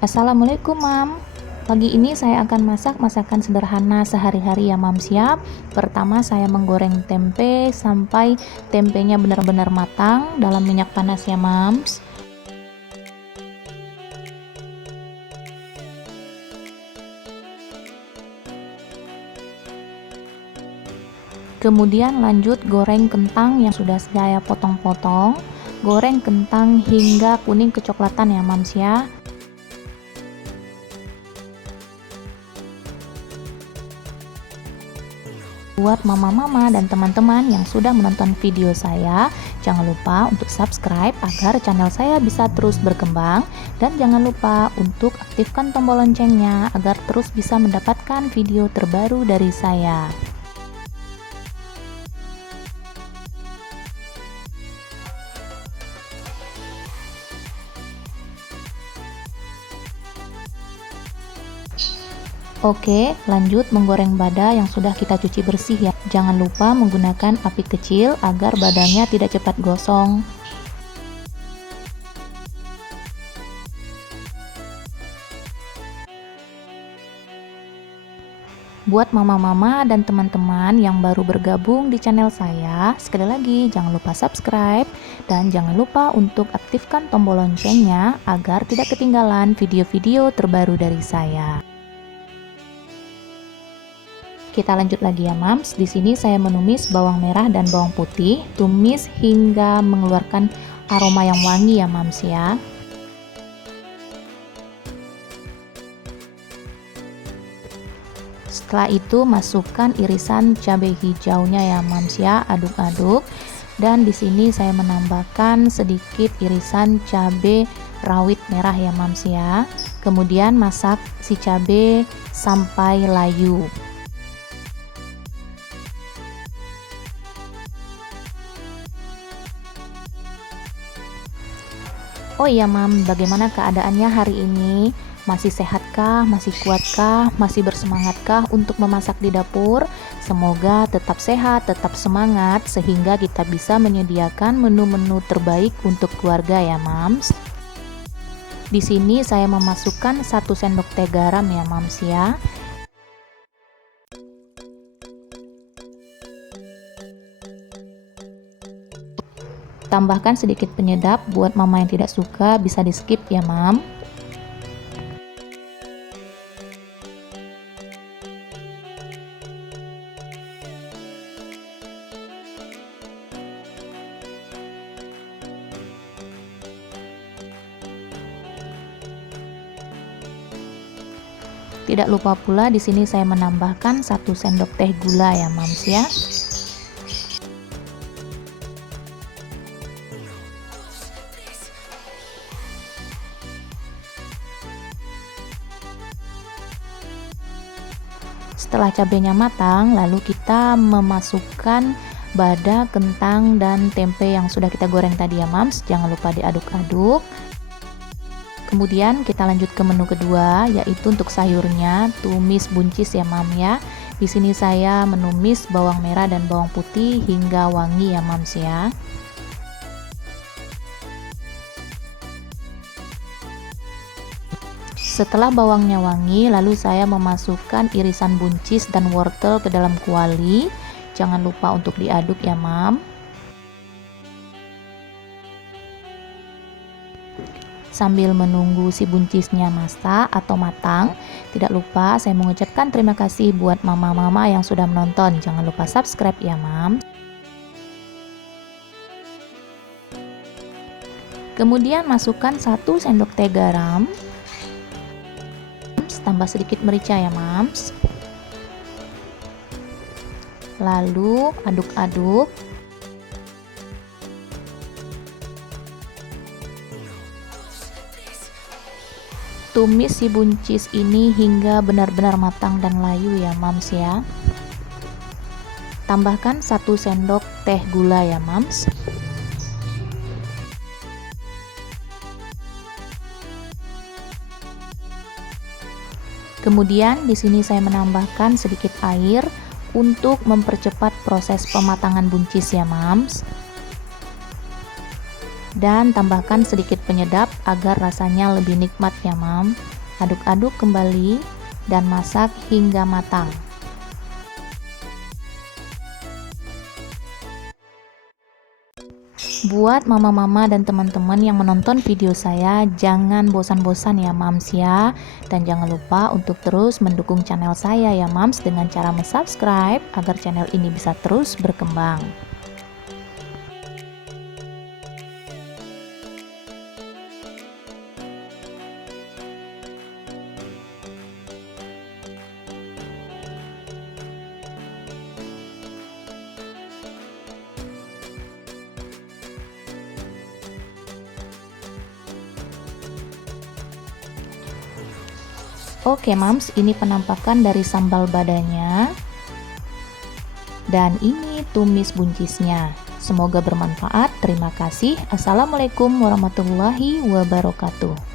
Assalamualaikum Mam. Pagi ini saya akan masak masakan sederhana sehari-hari ya Mam, siap. Pertama saya menggoreng tempe sampai tempenya benar-benar matang dalam minyak panas ya Mams. Kemudian lanjut goreng kentang yang sudah saya potong-potong. Goreng kentang hingga kuning kecoklatan ya Mams ya. Buat mama-mama dan teman-teman yang sudah menonton video saya, jangan lupa untuk subscribe agar channel saya bisa terus berkembang, dan jangan lupa untuk aktifkan tombol loncengnya agar terus bisa mendapatkan video terbaru dari saya. Oke, lanjut menggoreng bada yang sudah kita cuci bersih ya. Jangan lupa menggunakan api kecil agar badanya tidak cepat gosong. Buat mama-mama dan teman-teman yang baru bergabung di channel saya, sekali lagi jangan lupa subscribe dan jangan lupa untuk aktifkan tombol loncengnya agar tidak ketinggalan video-video terbaru dari saya. Kita lanjut lagi ya Mams. Di sini saya menumis bawang merah dan bawang putih, tumis hingga mengeluarkan aroma yang wangi ya Mams ya. Setelah itu masukkan irisan cabai hijaunya ya Mams ya, aduk-aduk. Dan di sini saya menambahkan sedikit irisan cabai rawit merah ya Mams ya. Kemudian masak si cabai sampai layu. Oh iya Mam, bagaimana keadaannya hari ini? Masih sehatkah? Masih kuatkah? Masih bersemangatkah untuk memasak di dapur? Semoga tetap sehat, tetap semangat, sehingga kita bisa menyediakan menu-menu terbaik untuk keluarga ya Mams. Di sini saya memasukkan 1 sendok teh garam ya Mams ya. Tambahkan sedikit penyedap, buat mama yang tidak suka bisa di skip ya Mam. Tidak lupa pula di sini saya menambahkan 1 sendok teh gula ya Mams ya. Setelah cabenya matang, lalu kita memasukkan bada, kentang, dan tempe yang sudah kita goreng tadi ya Mams. Jangan lupa diaduk-aduk. Kemudian kita lanjut ke menu kedua, yaitu untuk sayurnya, tumis buncis ya Mam ya. Di sini saya menumis bawang merah dan bawang putih hingga wangi ya Mams ya. Setelah bawangnya wangi, lalu saya memasukkan irisan buncis dan wortel ke dalam kuali. Jangan lupa untuk diaduk ya Mam. Sambil menunggu si buncisnya masak atau matang, tidak lupa saya mengucapkan terima kasih buat mama-mama yang sudah menonton. Jangan lupa subscribe ya Mam. Kemudian masukkan 1 sendok teh garam. Tambah sedikit merica ya Mams. Lalu aduk-aduk. Tumis si buncis ini hingga benar-benar matang dan layu ya Mams ya. Tambahkan 1 sendok teh gula ya Mams. Kemudian di sini saya menambahkan sedikit air untuk mempercepat proses pematangan buncis ya Mams. Dan tambahkan sedikit penyedap agar rasanya lebih nikmat ya Mam. Aduk-aduk kembali dan masak hingga matang. Buat mama-mama dan teman-teman yang menonton video saya, jangan bosan-bosan ya Mams ya. Dan jangan lupa untuk terus mendukung channel saya ya Mams dengan cara subscribe agar channel ini bisa terus berkembang. Oke Mams, ini penampakan dari sambal badanya. Dan ini tumis buncisnya. Semoga bermanfaat. Terima kasih. Assalamualaikum warahmatullahi wabarakatuh.